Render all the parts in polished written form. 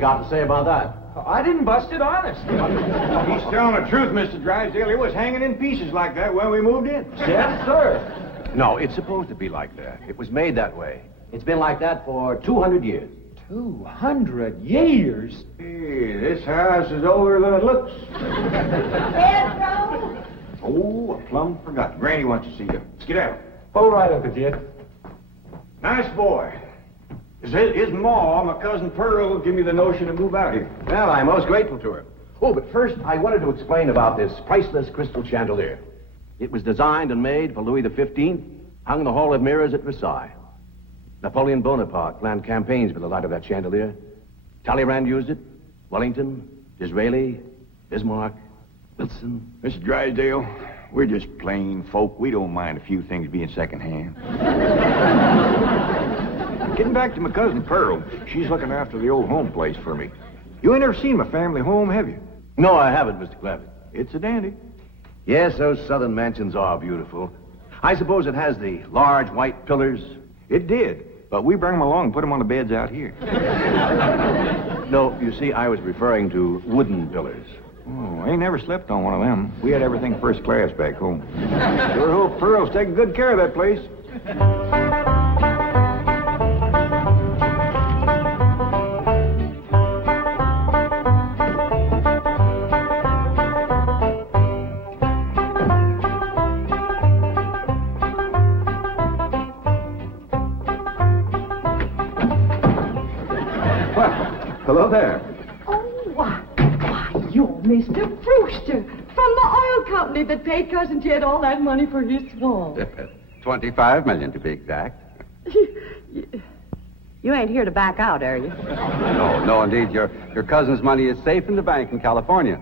you got to say about that? I didn't bust it, honest. He's telling the truth, Mr. Drysdale. It was hanging in pieces like that when we moved in. Yes, sir. No, it's supposed to be like that. It was made that way. It's been like that for 200 years. 200 years? Hey, this house is older than it looks. Pedro? Oh, I plumb forgot. Granny wants to see you. Let's get out. All right, Uncle Jed. Nice boy. His ma, my cousin Pearl, gave me the notion to move out here. Well, I'm most grateful to her. Oh, but first, I wanted to explain about this priceless crystal chandelier. It was designed and made for Louis XV, hung in the Hall of Mirrors at Versailles. Napoleon Bonaparte planned campaigns with the light of that chandelier. Talleyrand used it. Wellington, Disraeli, Bismarck, Wilson. Mr. Drysdale, we're just plain folk. We don't mind a few things being secondhand. Getting back to my cousin Pearl, she's looking after the old home place for me. You ain't never seen my family home, have you? No, I haven't, Mr. Clampett. It's a dandy. Yes, those southern mansions are beautiful. I suppose it has the large white pillars. It did, but we bring them along and put them on the beds out here. No, you see, I was referring to wooden pillars. Oh, I ain't never slept on one of them. We had everything first class back home. Sure hope Pearl's taking good care of that place. Hello there. Oh, why, you're Mr. Brewster from the oil company that paid Cousin Jed all that money for his swamp. 25 million to be exact. You ain't here to back out, are you? No, indeed. Your cousin's money is safe in the bank in California.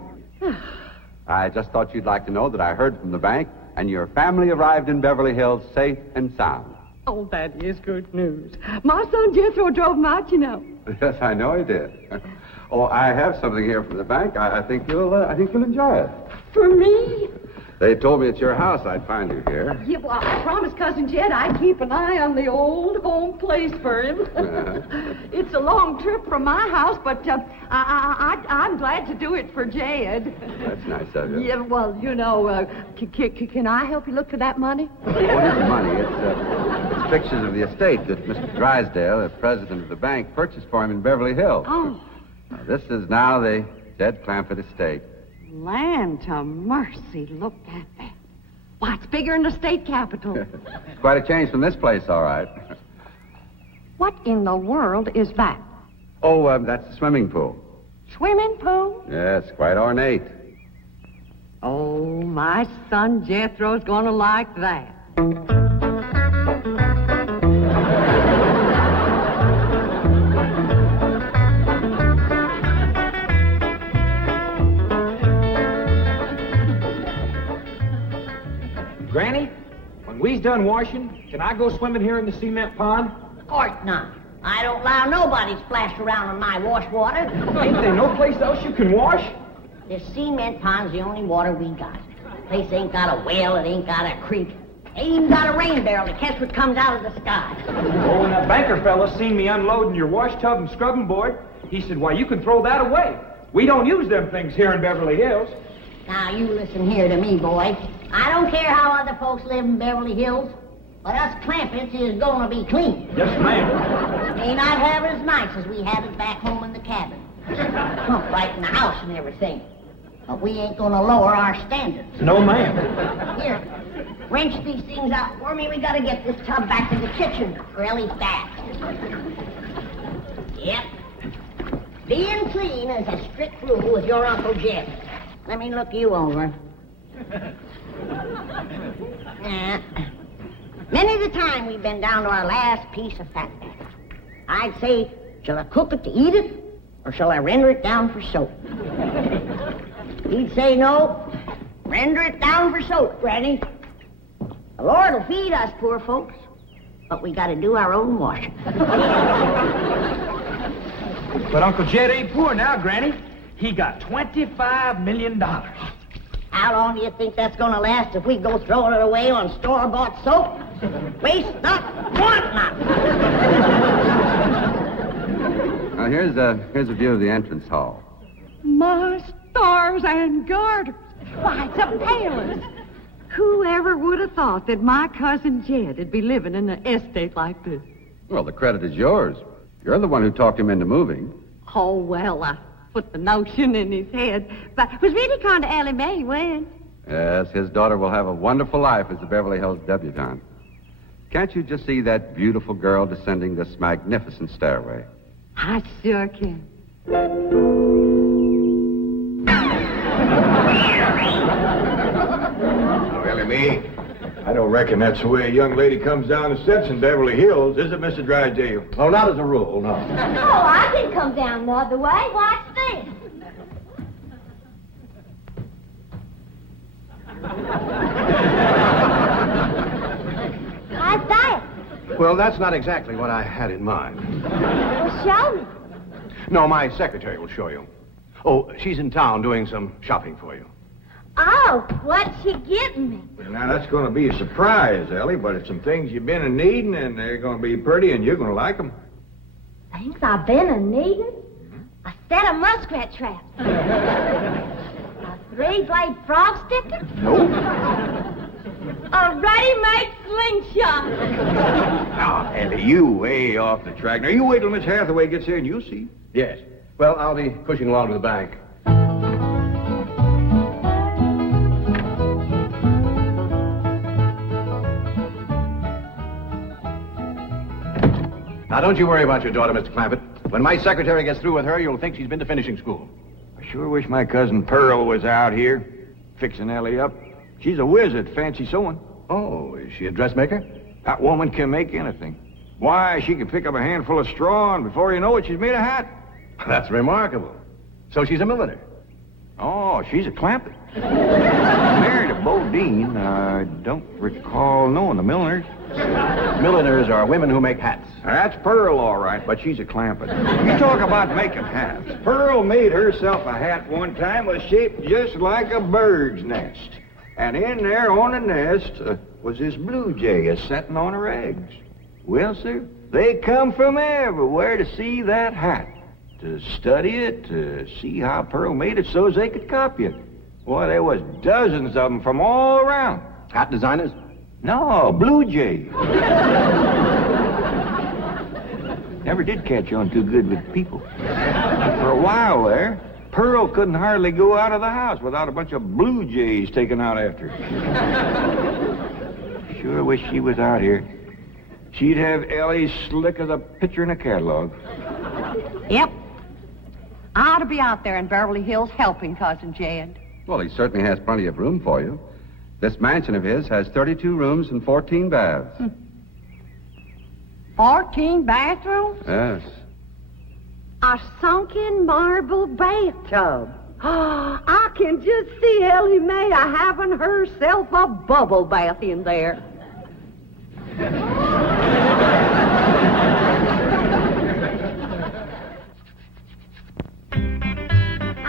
I just thought you'd like to know that I heard from the bank, and your family arrived in Beverly Hills safe and sound. Oh, that is good news. My son Jethro drove him out, you know. Yes, I know he did. Oh, I have something here from the bank. I think you'll enjoy it. For me? They told me at your house I'd find you here. Yeah, well, I promised Cousin Jed I'd keep an eye on the old home place for him. It's a long trip from my house, but I'm glad to do it for Jed. That's nice of you. Yeah, well, you know, can I help you look for that money? What is the money? It's pictures of the estate that Mr. Drysdale, the president of the bank, purchased for him in Beverly Hills. Oh. Now, this is now the Jed Clampett estate. Land to mercy, look at that. Why, it's bigger than the state capitol. It's quite a change from this place, all right. What in the world is that? Oh, that's the swimming pool. Swimming pool? Yes, quite ornate. Oh, my son Jethro's gonna like that. Granny, when we's done washing, can I go swimming here in the cement pond? Of course not. I don't allow nobody to splash around in my wash water. Ain't there no place else you can wash? This cement pond's the only water we got. Place ain't got a well, it ain't got a creek. Ain't even got a rain barrel to catch what comes out of the sky. Oh, and that banker fella seen me unloading your wash tub and scrubbing board. He said, why, you can throw that away. We don't use them things here in Beverly Hills. Now, you listen here to me, boy. I don't care how other folks live in Beverly Hills, but us Clampetts is gonna be clean. Yes, ma'am. May not have it as nice as we have it back home in the cabin. Plump right in the house and everything. But we ain't gonna lower our standards. No, ma'am. Here, wrench these things out for me. We gotta get this tub back to the kitchen really fast. Yep. Being clean is a strict rule with your Uncle Jed. Let me look you over. Many the time we've been down to our last piece of fat back. I'd say, shall I cook it to eat it, or shall I render it down for soap? He'd say, no, render it down for soap, Granny. The Lord will feed us poor folks, but we gotta do our own washing. But Uncle Jed ain't poor now, Granny. He got $25 million. How long do you think that's gonna last if we go throwing it away on store-bought soap? Waste not, want not. Well, here's a view of the entrance hall. My stars and garters. Why, it's a palace. Whoever would have thought that my cousin Jed would be living in an estate like this? Well, the credit is yours. You're the one who talked him into moving. Oh, well, I put the notion in his head. But it was really kind of Ellie Mae when. Yes, his daughter will have a wonderful life as a Beverly Hills debutante. Can't you just see that beautiful girl descending this magnificent stairway? I sure can. Oh, Ellie Mae, I don't reckon that's the way a young lady comes down the steps in Beverly Hills, is it, Mr. Drysdale? Oh, not as a rule, no. Oh, I can come down the other way. Watch this. How's that? Well, that's not exactly what I had in mind. Well, show me. No, my secretary will show you. Oh, she's in town doing some shopping for you. Oh, what's she getting me? Now, that's going to be a surprise, Ellie, but it's some things you've been a-needing, and they're going to be pretty, and you're going to like them. Things I've been a-needing? A set of muskrat traps. A three-blade frog sticker? Nope. A ready-made slingshot. Now, Ellie, you way off the track. Now, you wait till Miss Hathaway gets here, and you'll see. Yes. Well, I'll be pushing along to the bank. Now, don't you worry about your daughter, Mr. Clampett. When my secretary gets through with her, you'll think she's been to finishing school. I sure wish my cousin Pearl was out here, fixing Ellie up. She's a whiz at fancy sewing. Oh, is she a dressmaker? That woman can make anything. Why, she can pick up a handful of straw, and before you know it, she's made a hat. That's remarkable. So she's a milliner. Oh, she's a Clampett. Married a Bodine. I don't recall knowing the milliners. Milliners are women who make hats. That's Pearl, all right, but she's a Clampett. You talk about making hats. Pearl made herself a hat one time was shaped just like a bird's nest. And in there on the nest was this blue jay a-setting on her eggs. Well, sir, they come from everywhere to see that hat, to study it, to see how Pearl made it so as they could copy it. Boy, there was dozens of them from all around. Hat designers? No, blue jay. Never did catch on too good with people. For a while there, Pearl couldn't hardly go out of the house without a bunch of blue jays taken out after her. Sure wish she was out here. She'd have Ellie slick as a picture in a catalog. Yep. I ought to be out there in Beverly Hills helping Cousin Jed. Well, he certainly has plenty of room for you. This mansion of his has 32 rooms and 14 baths. 14 bathrooms? Yes. A sunken marble bathtub. I can just see Ellie Mae having herself a bubble bath in there.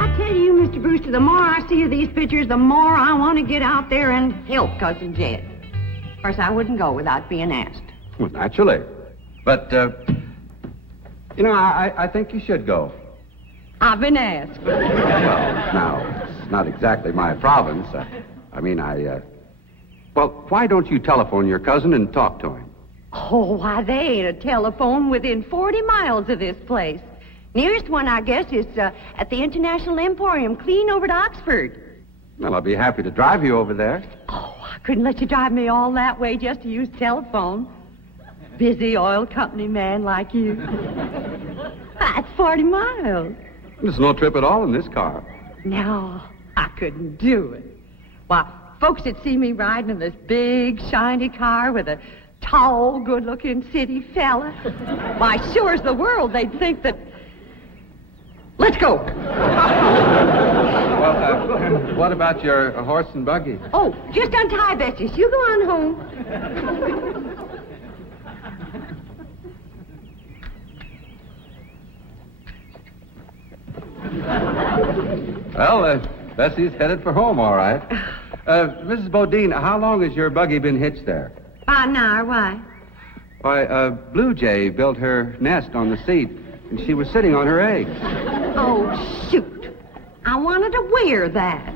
I tell you, Mr. Brewster, the more I see of these pictures, the more I want to get out there and help Cousin Jed. Of course, I wouldn't go without being asked. Well, naturally. But, I think you should go. I've been asked. Well, now, it's not exactly my province. Well, why don't you telephone your cousin and talk to him? Oh, why, they ain't a telephone within 40 miles of this place. Nearest one, I guess, is at the International Emporium, clean over to Oxford. Well, I'll be happy to drive you over there. Oh, I couldn't let you drive me all that way just to use telephone. Busy oil company man like you. That's 40 miles. There's no trip at all in this car. No, I couldn't do it. Why, folks would see me riding in this big, shiny car with a tall, good-looking city fella. Why, sure as the world, they'd think that... Let's go. Well, what about your horse and buggy? Oh, just untie Betsy. You go on home. Well, Bessie's headed for home, all right. Mrs. Bodine, how long has your buggy been hitched there? About an hour, why? Why, Blue Jay built her nest on the seat and she was sitting on her eggs. Oh, shoot. I wanted to wear that.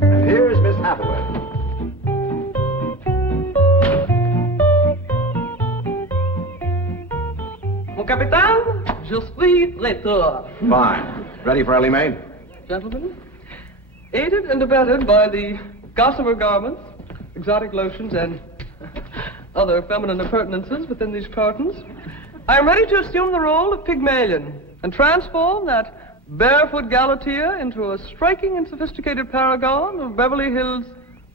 And here's Miss Hathaway. Mon capitaine, je suis traiteur. Fine. Ready for Ellie Mae? Gentlemen, aided and abetted by the gossamer garments, exotic lotions, and other feminine appurtenances within these cartons, I am ready to assume the role of Pygmalion and transform that barefoot Galatea into a striking and sophisticated paragon of Beverly Hills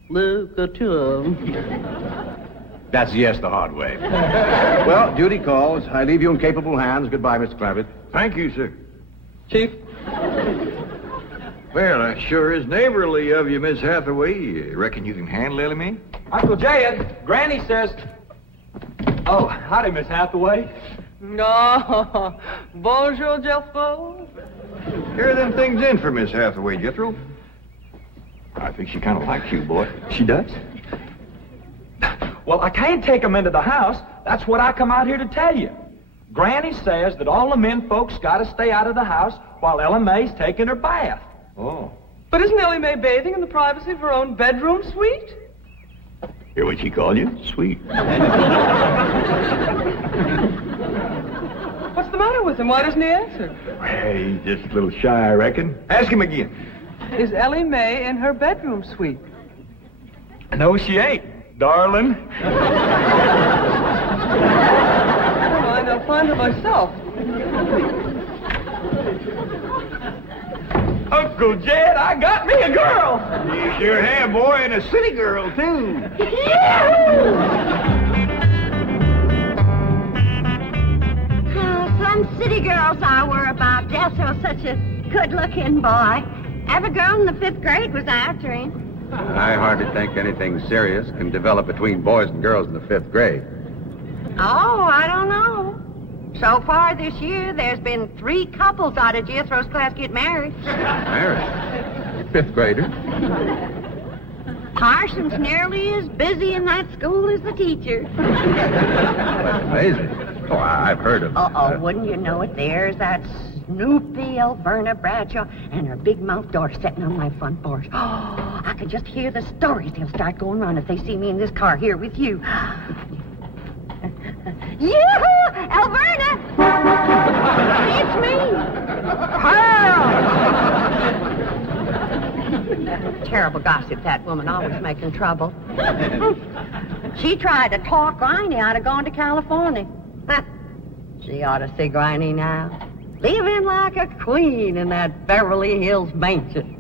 literature. That's yes the hard way. Well, duty calls. I leave you in capable hands. Goodbye, Mr. Clampett. Thank you, sir. Chief, Well, that sure is neighborly of you, Miss Hathaway. Reckon you can handle Ellie Mae? Uncle Jed, Granny says... Oh, howdy, Miss Hathaway. no, bonjour, Jethro. Carry them things in for Miss Hathaway, Jethro. I think she kind of likes you, boy. She does? Well, I can't take 'em into the house. That's what I come out here to tell you. Granny says that all the men folks got to stay out of the house while Ella Mae's taking her bath. Oh. But isn't Ellie Mae bathing in the privacy of her own bedroom suite? Hear what she called you? Sweet. What's the matter with him? Why doesn't he answer? Hey, he's just a little shy, I reckon. Ask him again. Is Ellie Mae in her bedroom suite? No, she ain't, darling. Never mind, I'll find her myself. Uncle Jed, I got me a girl. You sure have, boy, and a city girl, too. Some city girls I were about. Jethro's such a good-looking boy. Every girl in the 5th grade was after him. I hardly think anything serious can develop between boys and girls in the 5th grade. Oh, I don't know. So far this year, there's been 3 couples out of Jethro's class get married. Married? 5th grader? Parson's nearly as busy in that school as the teacher. That's amazing. Oh, I've heard of... Wouldn't you know it? There's that Snoopy Alverna Bradshaw and her big mouth daughter sitting on my front porch. Oh, I could just hear the stories they'll start going around if they see me in this car here with you. Yoo-hoo! Alverna! It's me! Terrible gossip, that woman, always making trouble. She tried to talk Granny out of going to California. She ought to see Granny now. Living like a queen in that Beverly Hills mansion.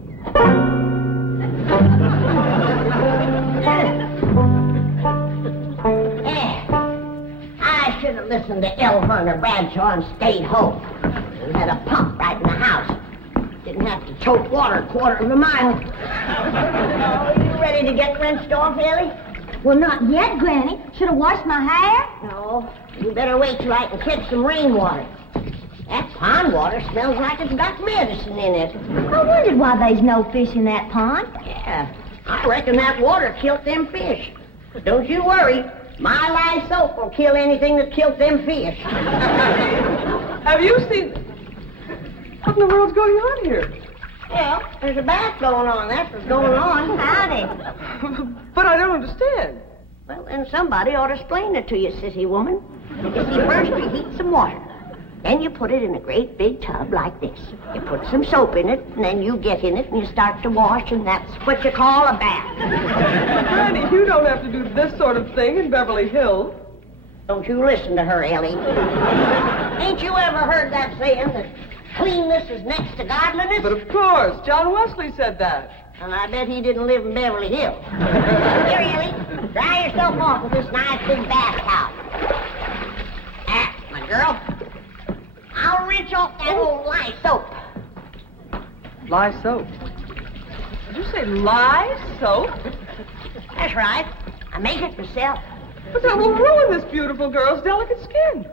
I should have listened to Elverna Bradshaw and stayed home. We had a pump right in the house. Didn't have to choke water a quarter of a mile. Oh, you ready to get rinsed off, Ellie? Well, not yet, Granny. Should have washed my hair. No, you better wait till I can catch some rainwater. That pond water smells like it's got medicine in it. I wondered why there's no fish in that pond. Yeah, I reckon that water killed them fish. But don't you worry. My lye soap will kill anything that killed them fish. Have you seen... What in the world's going on here? Well, there's a bath going on. That's what's going on. Howdy. But I don't understand. Well, then somebody ought to explain it to you, sissy woman. You see, first you heat some water. Then you put it in a great big tub like this. You put some soap in it, and then you get in it, and you start to wash, and that's what you call a bath. Granny, you don't have to do this sort of thing in Beverly Hills. Don't you listen to her, Ellie. Ain't you ever heard that saying that cleanness is next to godliness? But of course, John Wesley said that. And I bet he didn't live in Beverly Hills. Here, Ellie, dry yourself off with this nice big bath towel. Ah, my girl. I'll rinse off that old lye soap. Lye soap. Did you say lye soap? That's right. I make it myself. But that will ruin this beautiful girl's delicate skin.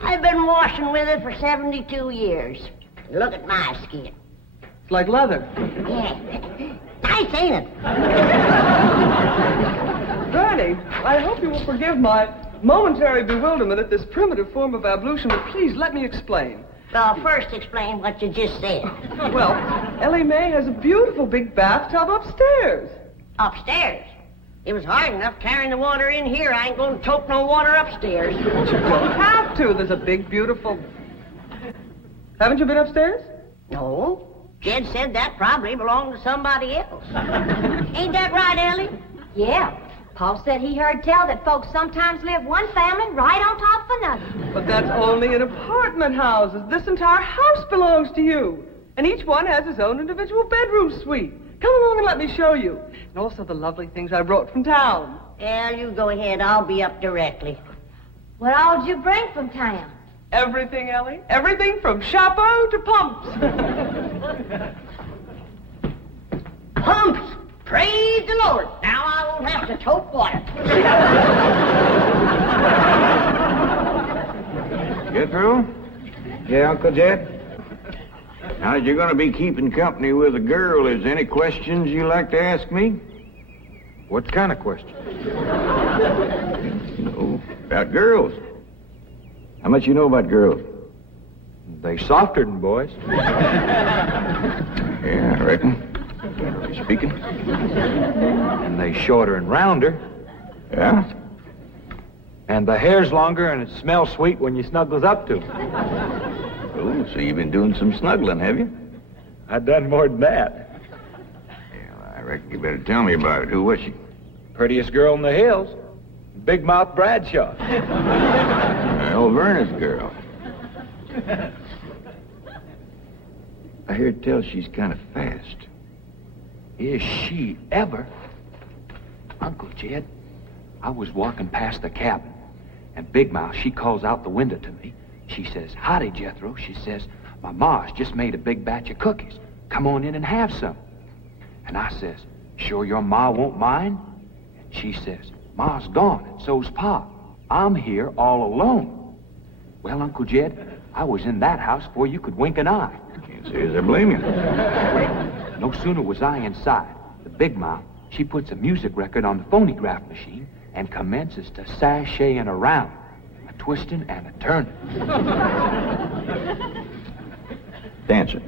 I've been washing with it for 72 years. Look at my skin. It's like leather. Yeah. Nice, ain't it? Granny, I hope you will forgive my momentary bewilderment at this primitive form of ablution, but please let me explain. Well, first explain what you just said. Well, Ellie Mae has a beautiful big bathtub upstairs. Upstairs? It was hard enough carrying the water in here. I ain't going to tote no water upstairs. You don't have to. There's a big, beautiful... Haven't you been upstairs? No. Jed said that probably belonged to somebody else. Ain't that right, Ellie? Yeah. Paul said he heard tell that folks sometimes live one family right on top of another. But that's only in apartment houses. This entire house belongs to you. And each one has his own individual bedroom suite. Come along and let me show you. And also the lovely things I brought from town. Yeah, you go ahead. I'll be up directly. What all did you bring from town? Everything, Ellie. Everything from chapeau to pumps. Pumps! Praise the Lord. Now I won't have to tote water. Jethro? Yeah, Uncle Jed? Now, as you're going to be keeping company with a girl, is there any questions you like to ask me? What kind of question? No, about girls. How much you know about girls? They softer than boys. Yeah, I reckon. Generally speaking. And they shorter and rounder. Yeah? And the hair's longer and it smells sweet when you snuggles up to 'em. Oh, so you've been doing some snuggling, have you? I done more than that. Yeah, I reckon you better tell me about it. Who was she? Prettiest girl in the hills. Big Mouth Bradshaw. Old Verna's girl. I hear tell she's kind of fast. Is she ever? Uncle Jed, I was walking past the cabin, and Big Mouth, she calls out the window to me. She says, "Howdy, Jethro." She says, "My ma's just made a big batch of cookies. Come on in and have some." And I says, "Sure your ma won't mind?" And she says, "Ma's gone, and so's Pa. I'm here all alone." Well, Uncle Jed, I was in that house before you could wink an eye. Can't say as I blame you. No sooner was I inside, the Big Mouth, she puts a music record on the phonograph machine and commences to sashaying around, a twisting and a turning. Dancing.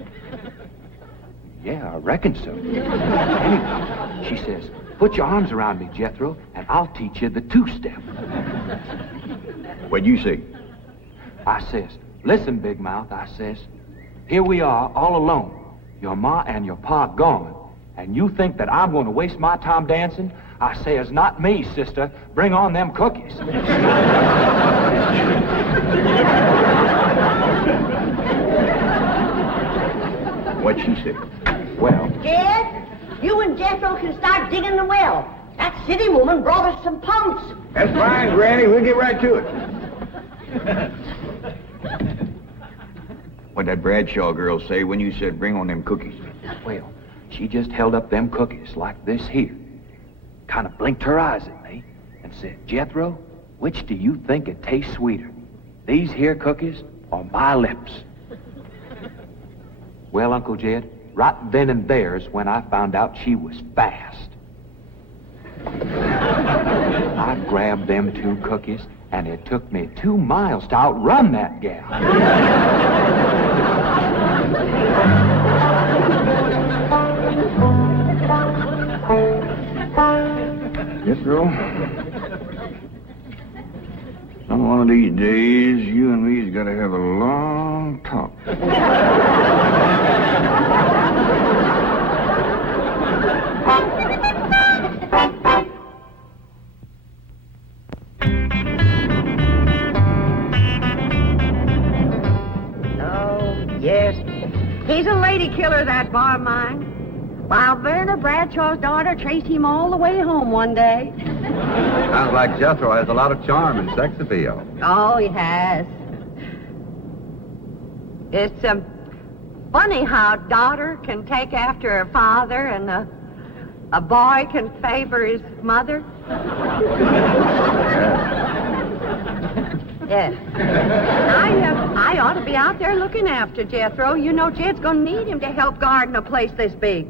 Yeah, I reckon so. Anyway, she says, "Put your arms around me, Jethro, and I'll teach you the two-step." What'd you say? I says, "Listen, Big Mouth," I says, "here we are all alone. Your ma and your pa gone, and you think that I'm going to waste my time dancing?" I says, "Not me, sister. Bring on them cookies." What'd she say? Well, Jed, you and Jethro can start digging the well. That city woman brought us some pumps. That's fine, Granny. We'll get right to it. What'd that Bradshaw girl say when you said bring on them cookies? well, she just held up them cookies like this here, kind of blinked her eyes at me, and said, "Jethro, which do you think it tastes sweeter, these here cookies or my lips?" Well, Uncle Jed, right then and there's when I found out she was fast. I grabbed them two cookies, and it took me 2 miles to outrun that gal. Jethro, on one of these days, you and me's got to have a long talk. Yes. He's a lady killer, that bar of mine. While Verna Bradshaw's daughter traced him all the way home one day. Sounds like Jethro has a lot of charm and sex appeal. Oh, he has. It's funny how a daughter can take after her father and a boy can favor his mother. Yeah. I ought to be out there looking after Jethro. You know Jed's going to need him to help garden a place this big.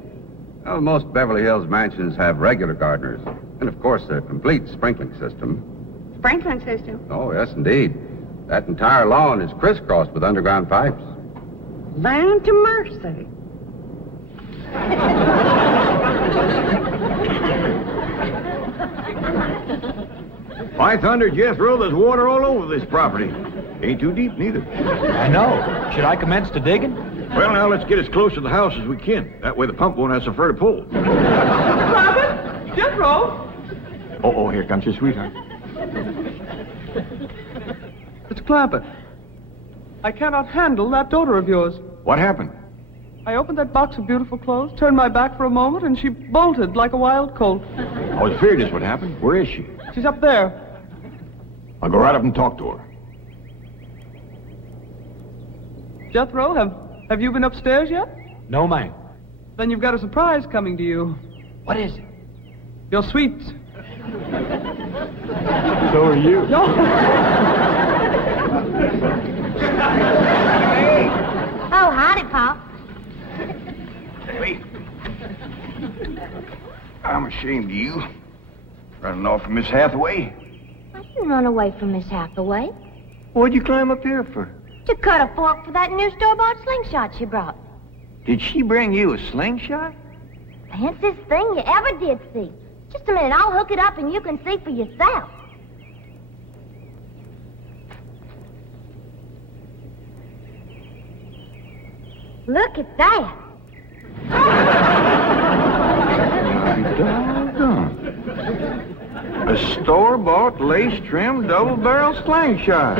Well, most Beverly Hills mansions have regular gardeners. And, of course, a complete sprinkling system. Sprinkling system? Oh, yes, indeed. That entire lawn is crisscrossed with underground pipes. Land to mercy. By thunder, Jethro, there's water all over this property. Ain't too deep, neither. I know. Should I commence to digging? Well, now, let's get as close to the house as we can. That way the pump won't have so far to pull. Clampett! Jethro! Oh, here comes your sweetheart. It's Clampett. I cannot handle that daughter of yours. What happened? I opened that box of beautiful clothes, turned my back for a moment, and she bolted like a wild colt. I was afraid this would happen. Where is she? She's up there. I'll go right up and talk to her. Jethro, have you been upstairs yet? No, ma'am. Then you've got a surprise coming to you. What is it? Your sweets. So are you. No. Oh, howdy, Pop. Hey. I'm ashamed of you. Running off from Miss Hathaway. I didn't run away from Miss Hathaway. What'd you climb up here for? To cut a fork for that new store-bought slingshot she brought. Did she bring you a slingshot? Fanciest thing you ever did see. Just a minute, I'll hook it up and you can see for yourself. Look at that. Doggone. A store-bought, lace-trimmed, double-barrel slingshot.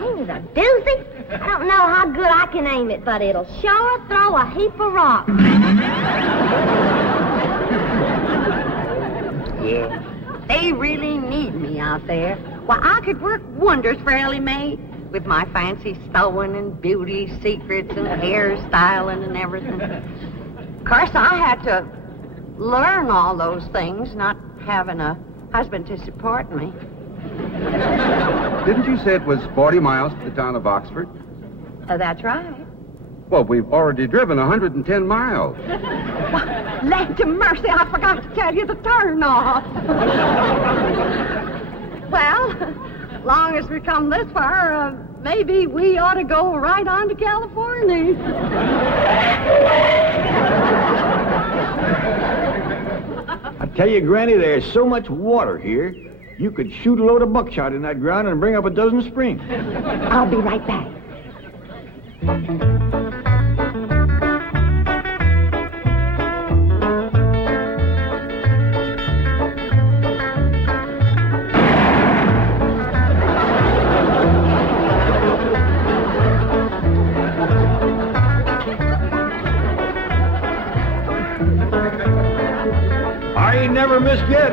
Ain't it a doozy? I don't know how good I can aim it, but it'll sure throw a heap of rocks. Yeah. They really need me out there. Why, I could work wonders for Ellie Mae with my fancy sewing and beauty secrets and hairstyling and everything. Of course, I had to learn all those things, not having a husband to support me. Didn't you say it was 40 miles to the town of Oxford? Oh, that's right. Well, we've already driven 110 miles. Land to mercy, I forgot to tell you the turn off. Well, long as we come this far, maybe we ought to go right on to California. I tell you, Granny, there's so much water here, you could shoot a load of buckshot in that ground and bring up a dozen springs. I'll be right back. I ain't never missed yet.